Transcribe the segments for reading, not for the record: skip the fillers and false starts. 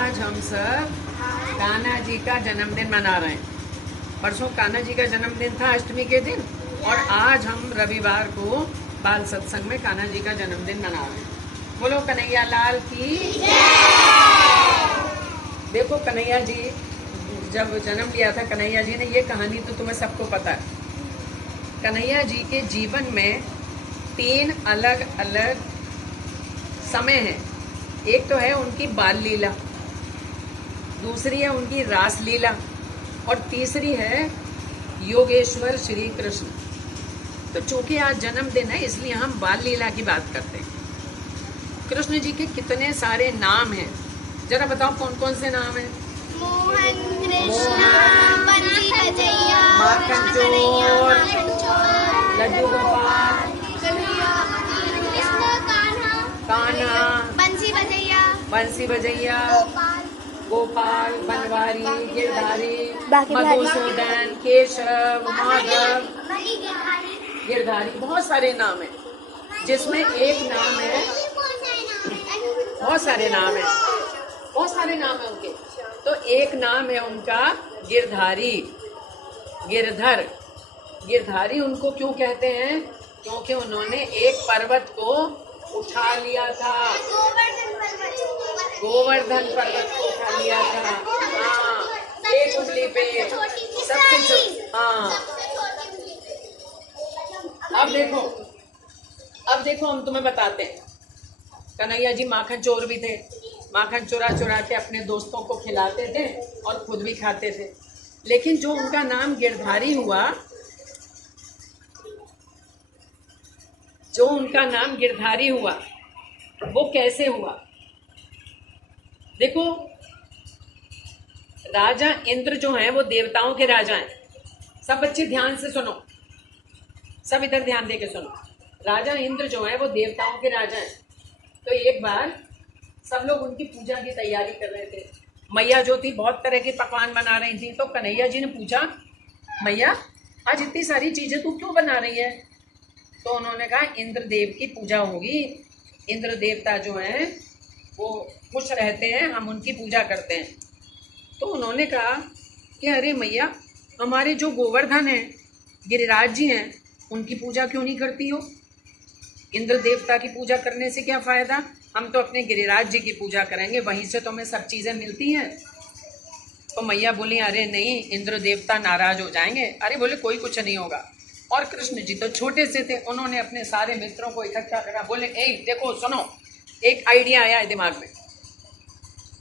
आज हम सब कान्हा जी का जन्मदिन मना रहे हैं। परसों कान्हा जी का जन्मदिन था अष्टमी के दिन, और आज हम रविवार को बाल सत्संग में कान्हा जी का जन्मदिन मना रहे हैं। बोलो कन्हैया लाल की। देखो कन्हैया जी जब जन्म लिया था कन्हैया जी ने, ये कहानी तो तुम्हें सबको पता है। कन्हैया जी के जीवन में 3 अलग अलग समय हैं। एक तो है उनकी बाल लीला, दूसरी है उनकी रास लीला, और तीसरी है योगेश्वर श्री कृष्ण। तो चूंकि आज जन्मदिन है इसलिए हम बाल लीला की बात करते हैं। कृष्ण जी के कितने सारे नाम हैं, जरा बताओ कौन कौन से नाम हैं? मोहन, कृष्णा, बंसी बजैया, माखन चोर, लड्डू गोपाल, कान्हा, बंसी बजैया, गोपाल, बनवारी, गिरधारी, मधुसूदन, केशव, माधव, गिरधारी। बहुत सारे नाम हैं, जिसमें एक नाम है, बहुत सारे नाम हैं, बहुत सारे नाम है उनके। तो एक नाम है उनका गिरधारी, गिरधर। गिरधारी उनको क्यों कहते हैं? क्योंकि उन्होंने एक पर्वत को उठा लिया था, गोवर्धन पर्वत को उठा लिया था। हाँ, एक उंगली पे सबसे छोटी। हाँ, अब देखो हम तुम्हें बताते हैं। कन्हैया जी माखन चोर भी थे। माखन चुरा चुरा के अपने दोस्तों को खिलाते थे और खुद भी खाते थे। लेकिन जो उनका नाम गिरधारी हुआ, जो उनका नाम गिरधारी हुआ वो कैसे हुआ? देखो, राजा इंद्र जो हैं वो देवताओं के राजा हैं। सब बच्चे ध्यान से सुनो, सब इधर ध्यान दे के सुनो। राजा इंद्र जो हैं वो देवताओं के राजा हैं। तो एक बार सब लोग उनकी पूजा की तैयारी कर रहे थे। मैया जो थी बहुत तरह के पकवान बना रही थी। तो कन्हैया जी ने पूछा, मैया आज इतनी सारी चीजें तू क्यों बना रही है? तो उन्होंने कहा इंद्र देव की पूजा होगी, इंद्र देवता जो हैं वो खुश रहते हैं, हम उनकी पूजा करते हैं। तो उन्होंने कहा कि अरे मैया, हमारे जो गोवर्धन हैं, गिरिराज जी हैं, उनकी पूजा क्यों नहीं करती हो? इंद्र देवता की पूजा करने से क्या फायदा? हम तो अपने गिरिराज जी की पूजा करेंगे, वहीं से तो हमें सब चीजें मिलती हैं। तो मैया बोली, अरे नहीं, इंद्र देवता नाराज हो जाएंगे। अरे बोले कोई कुछ नहीं होगा। और कृष्ण जी तो छोटे से थे, उन्होंने अपने सारे मित्रों को इकट्ठा करा। बोले ए देखो सुनो, एक आइडिया आया है दिमाग में।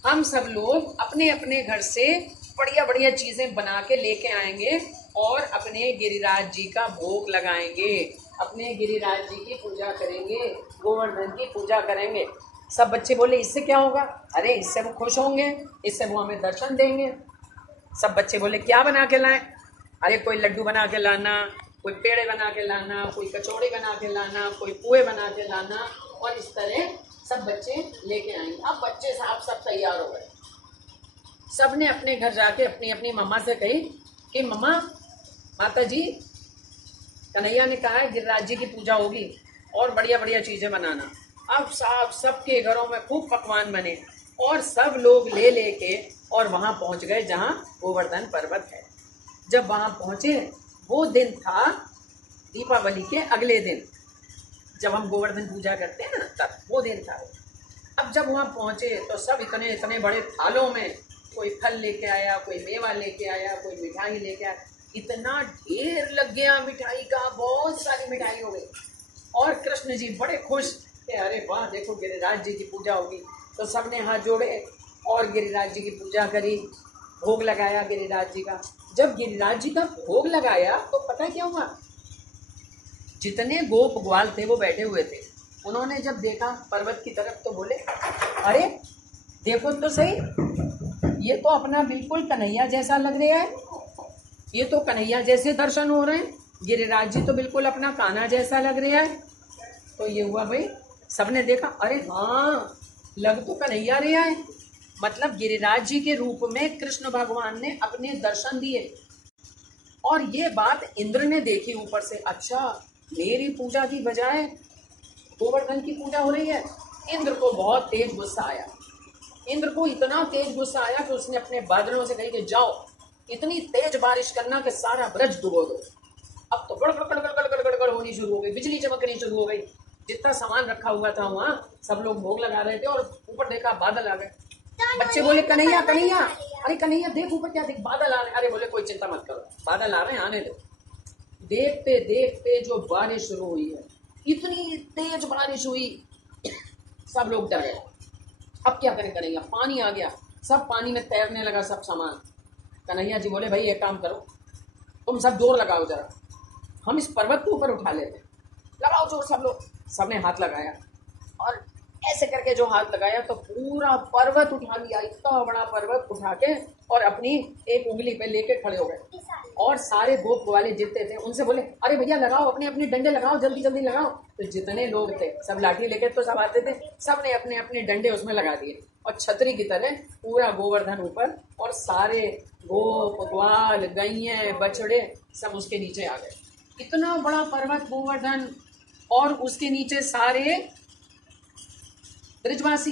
हम सब लोग अपने अपने घर से बढ़िया बढ़िया चीजें बना के लेके आएंगे और अपने गिरिराज जी का भोग लगाएंगे, अपने गिरिराज जी की पूजा करेंगे, गोवर्धन की पूजा करेंगे। सब बच्चे बोले इससे क्या होगा? अरे इससे वो खुश होंगे, इससे वो हमें दर्शन देंगे। सब बच्चे बोले क्या बना के लाएं? अरे कोई लड्डू बना के लाना, कोई पेड़े बना के लाना, कोई कचौड़ी बना के लाना, कोई पुए बना के लाना। और इस तरह सब बच्चे लेके आएंगे। अब बच्चे साहब सब तैयार हो गए। सब ने अपने घर जाके अपनी अपनी मम्मा से कही कि मम्मा, माता जी, कन्हैया ने कहा है गिरिराज जी की पूजा होगी और बढ़िया बढ़िया चीजें बनाना। अब साहब सबके घरों में खूब पकवान बने और सब लोग ले लेके और वहां पहुंच गए जहां गोवर्धन पर्वत है। जब वहां पहुंचे, वो दिन था दीपावली के अगले दिन, जब हम गोवर्धन पूजा करते हैं ना, तब वो दिन था। अब जब वहां पहुंचे तो सब इतने इतने बड़े थालों में, कोई फल लेके आया, कोई मेवा लेके आया, कोई मिठाई लेके आया। इतना ढेर लग गया मिठाई का, बहुत सारी मिठाई हो गई। और कृष्ण जी बड़े खुश कि अरे वाह, देखो गिरिराज जी की पूजा होगी। तो सबने हाथ जोड़े और गिरिराज जी की पूजा करी, भोग लगाया गिरिराज जी का। जब गिरिराज जी का भोग लगाया तो पता क्या हुआ? जितने गोप ग्वाल थे वो बैठे हुए थे। उन्होंने जब देखा पर्वत की तरफ तो बोले, अरे देखो तो सही, ये तो अपना बिल्कुल कन्हैया जैसा लग रहा है, ये तो कन्हैया जैसे दर्शन हो रहे हैं। गिरिराज जी तो बिल्कुल अपना कान्हा जैसा लग रहा है। तो ये हुआ भाई, सबने देखा, अरे हाँ, लग तो कन्हैया रहा है। मतलब गिरिराज जी के रूप में कृष्ण भगवान ने अपने दर्शन दिए। और ये बात इंद्र ने देखी ऊपर से। अच्छा, मेरी पूजा की बजाय गोवर्धन की पूजा हो रही है। इंद्र को बहुत तेज गुस्सा आया। इंद्र को इतना तेज गुस्सा आया कि उसने अपने बादलों से कही कि जाओ इतनी तेज बारिश करना कि सारा ब्रज डुबो दो। अब तो गड़ गड़ गड़ गड़ गड़ गड़ गड़ होनी शुरू हो गई, बिजली चमकनी शुरू हो गई। जितना सामान रखा हुआ था वहां सब लोग भोग लगा रहे थे और ऊपर देखा बादल आ गए। बच्चे बोले कन्हैया कन्हैया, अरे कन्हैया देख ऊपर क्या देख, बादल आ रहे। अरे बोले कोई चिंता मत करो, बादल आ रहे हैं, आने दो। देखते देखते जो बारिश शुरू हुई है, इतनी तेज बारिश हुई, सब लोग डर गए। अब क्या करें कन्हैया, पानी आ गया, सब पानी में तैरने लगा सब सामान। कन्हैया जी बोले भाई एक काम करो, तुम सब जोर लगाओ जरा, हम इस पर्वत को ऊपर उठा लेते हैं। लगाओ जोर सब लोग। सबने हाथ लगाया और ऐसे करके जो हाथ लगाया तो पूरा पर्वत उठा लिया, इतना बड़ा पर्वत उठा के और अपनी एक उंगली पे लेके खड़े हो गए। और सारे गोप वाले जितने थे उनसे बोले अरे भैया लगाओ, अपने अपने डंडे लगाओ, जल्दी जल्दी लगाओ। तो जितने लोग थे सब लाठी लेके तो सब आते थे, सब ने अपने अपने डंडे उसमें लगा दिए और छतरी की तरह पूरा गोवर्धन ऊपर, और सारे गोप ग्वाल गैये बछड़े सब उसके नीचे आ गए। इतना बड़ा पर्वत गोवर्धन और उसके नीचे सारे ब्रजवासी,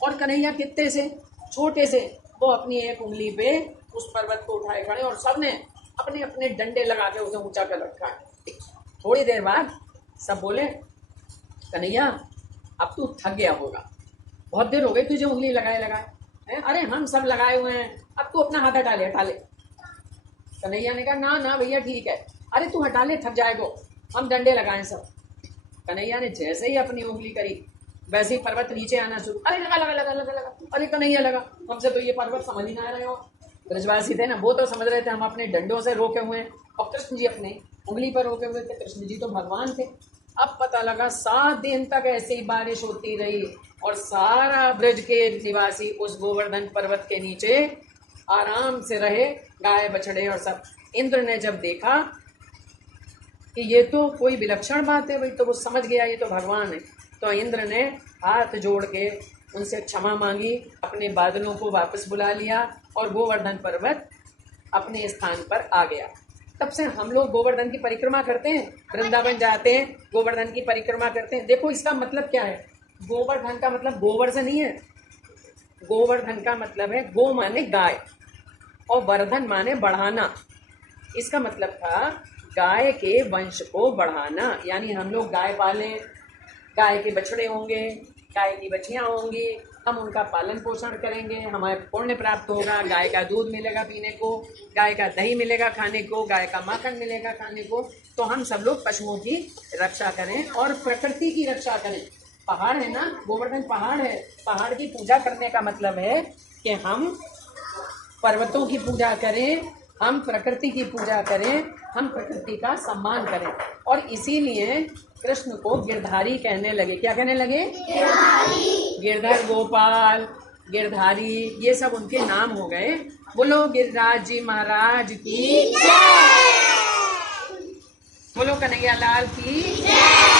और कन्हैया कितने से छोटे से वो अपनी एक उंगली पे उस पर्वत को उठाए खड़े, और सबने अपने अपने डंडे लगा के उसे ऊंचा कर रखा है। थोड़ी देर बाद सब बोले कन्हैया अब तू थक गया होगा, बहुत देर हो गई तुझे उंगली लगाए लगाए। अरे हम सब लगाए हुए हैं, अब तू अपना हाथ हटा ले। कन्हैया ने कहा ना ना भैया ठीक है, अरे तू हटा ले, थक जाएगो, हम डंडे लगाए सब। कन्हैया ने जैसे ही अपनी उंगली करी वैसे ही पर्वत नीचे आना शुरू। अरे लगा लगा लगा लगा लगा, अरे कन्हैया लगा, हमसे तो ये पर्वत समझ ही ना आ रहे हो। ब्रजवासी थे ना, वो तो समझ रहे थे हम अपने डंडों से रोके हुए हैं, और कृष्ण जी अपने उंगली पर रोके हुए थे। कृष्ण जी तो भगवान थे। अब पता लगा 7 दिन तक ऐसे ही बारिश होती रही और सारा ब्रज के निवासी उस गोवर्धन पर्वत के नीचे आराम से रहे, गाय बछड़े और सब। इंद्र ने जब देखा कि ये तो कोई विलक्षण बात है भाई, तो वो समझ गया ये तो भगवान है, तो इंद्र ने हाथ जोड़ के उनसे क्षमा मांगी, अपने बादलों को वापस बुला लिया और गोवर्धन पर्वत अपने स्थान पर आ गया। तब से हम लोग गोवर्धन की परिक्रमा करते हैं, वृंदावन जाते हैं, गोवर्धन की परिक्रमा करते हैं। देखो इसका मतलब क्या है, गोवर्धन का मतलब गोबर से नहीं है, गोवर्धन का मतलब है गो माने गाय और वर्धन माने बढ़ाना। इसका मतलब था गाय के वंश को बढ़ाना, यानी हम लोग गाय पालें, गाय के बछड़े होंगे, गाय की बछियाँ होंगी, हम उनका पालन पोषण करेंगे, हमें पुण्य प्राप्त होगा, गाय का दूध मिलेगा पीने को, गाय का दही मिलेगा खाने को, गाय का माखन मिलेगा खाने को। तो हम सब लोग पशुओं की रक्षा करें और प्रकृति की रक्षा करें। पहाड़ है ना, गोवर्धन पहाड़ है, पहाड़ की पूजा करने का मतलब है कि हम पर्वतों की पूजा करें, हम प्रकृति की पूजा करें, हम प्रकृति का सम्मान करें। और इसीलिए कृष्ण को गिरधारी कहने लगे। क्या कहने लगे? गिरधर गोपाल, गिरधारी, ये सब उनके नाम हो गए। बोलो गिरिराज जी महाराज की जय, बोलो कन्हैया लाल की जय।